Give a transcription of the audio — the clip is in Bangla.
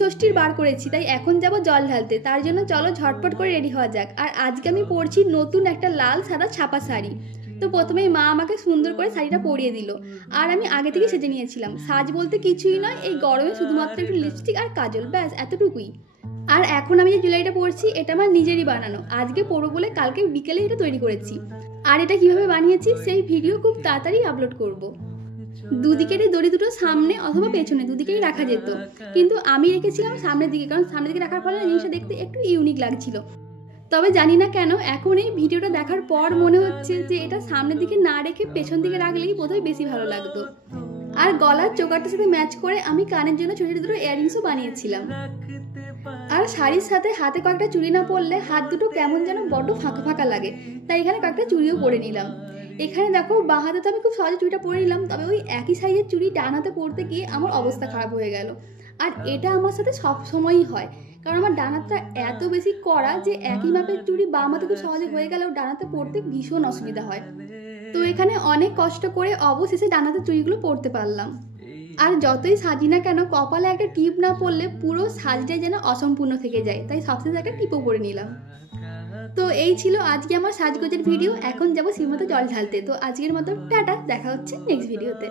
ষষ্ঠীর বার করেছি, তাই এখন যাব জল ঢালতে। তার জন্য চলো ঝটপট করে রেডি হওয়া যাক। আর আজকে আমি পরছি নতুন একটা লাল সাদা ছাপা শাড়ি। তো প্রথমেই মা আমাকে সুন্দর করে শাড়িটা পরিয়ে দিল, আর আমি আগে থেকে সেজে নিয়েছিলাম। সাজ বলতে কিছুই নয়, এই গরমে শুধুমাত্র একটু লিপস্টিক আর কাজল, ব্যাস এতটুকুই। আর এখন আমি যে জুয়েলারিটা পরছি এটা আমার নিজেরই বানানো, আজকে পরবো বলে কালকে বিকেলে এটা তৈরি করেছি। আর এটা কিভাবে বানিয়েছি সেই ভিডিও খুব তাড়াতাড়ি আপলোড করব। দুদিকেরই দড়ি দুটো সামনে অথবা পেছনে দুদিকেই রাখা যেত, কিন্তু আমি রেখেছিলাম সামনের দিকে, কারণ সামনের দিকে রাখার ফলে জিনিসটা দেখতে একটু ইউনিক লাগছিল। তবে জানি না কেন এখন এই ভিডিওটা দেখার পর মনে হচ্ছে যে এটা সামনের দিকে না রেখে পেছন দিকে রাখলেই বোধহয় বেশি ভালো লাগতো। আর গলার চোকারটার সাথে ম্যাচ করে আমি কানের জন্য ছোট ছোট দুটো ইয়াররিংসও বানিয়েছিলাম। আর শাড়ির সাথে হাতে কয়েকটা চুড়ি না পরলে হাত দুটো কেমন যেন বড্ড ফাঁকা ফাঁকা লাগে, তাই এখানে কয়েকটা চুড়িও পরে নিলাম। এখানে দেখো বাঁ হাতে তো আমি খুব সহজে চুড়িটা পরে নিলাম, তবে ওই একই সাইজের চুড়ি ডান হাতে পরতে গিয়ে আমার অবস্থা খারাপ হয়ে গেল। আর এটা আমার সাথে সব সময়ই হয়, কারণ আমার ডান হাতটা এত বেশি কড়া যে একই মাপের চুড়ি বাম হাতে খুব সহজে হয়ে গেলেও ডান হাতে পরতে ভীষণ অসুবিধা হয়। তো এখানে অনেক কষ্ট করে অবশেষে ডান হাতের চুড়িগুলো পরতে পারলাম। আর যতই সাজি না কেন কপালে একটা টিপ না পরলে পুরো সাজটাই যেন অসম্পূর্ণ থেকে যায়, তাই সবশেষে একটা টিপও পরে নিলাম। তো এই ছিল আজকে আমার সাজগোজের ভিডিও। এখন যাবো শ্রীমতে জল ঢালতে। তো আজকের মতো টাটা, দেখা হচ্ছে নেক্সট ভিডিওতে।